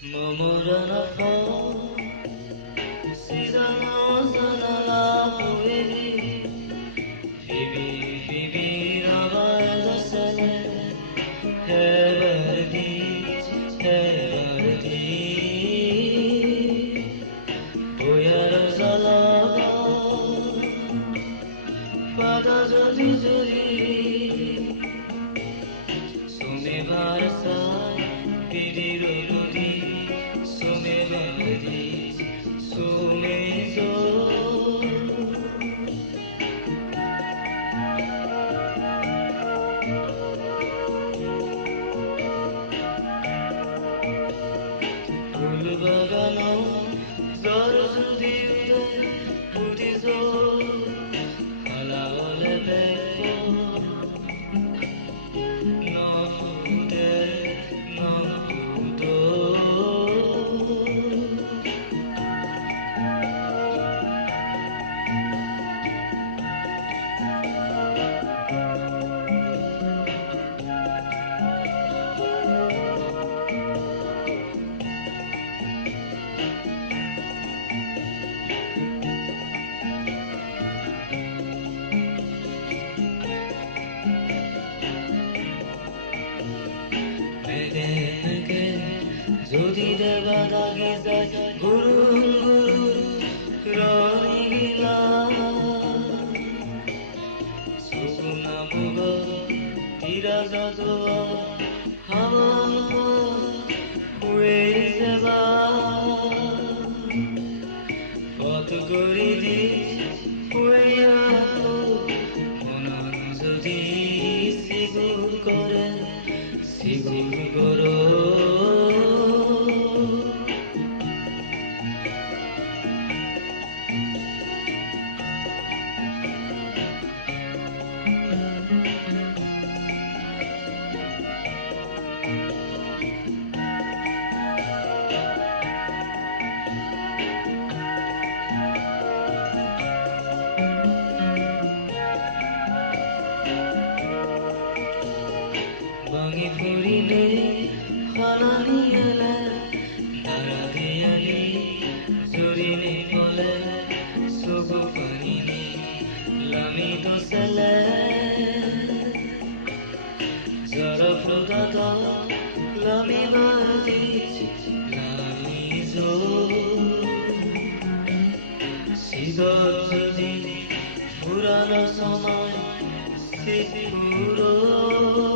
머무르는 phố 시선은 나보이니 비비 라바에서 세네 해버리지 보야를 살아가 받아줘지 저리 숨이 바랬어 비디로 부디 숨이 바디 숨에서 울바가노 서르수디우데 부디소 할라올레 베포 너무데 너무도 যদি দেবাদা গেছে গুরু গুরু রনি গিলা সুকুনা মুগ তিরা যদুয়া হাওয়া হুয়ে সেবা কত করি দি হুয়া মনন যদি সিগুর করে সিগুর করো Bangi purine halani ele daradiyani zurine pole sugu panini lami to sele zara flodata lami badi lami zo sidoti purana samay sipuro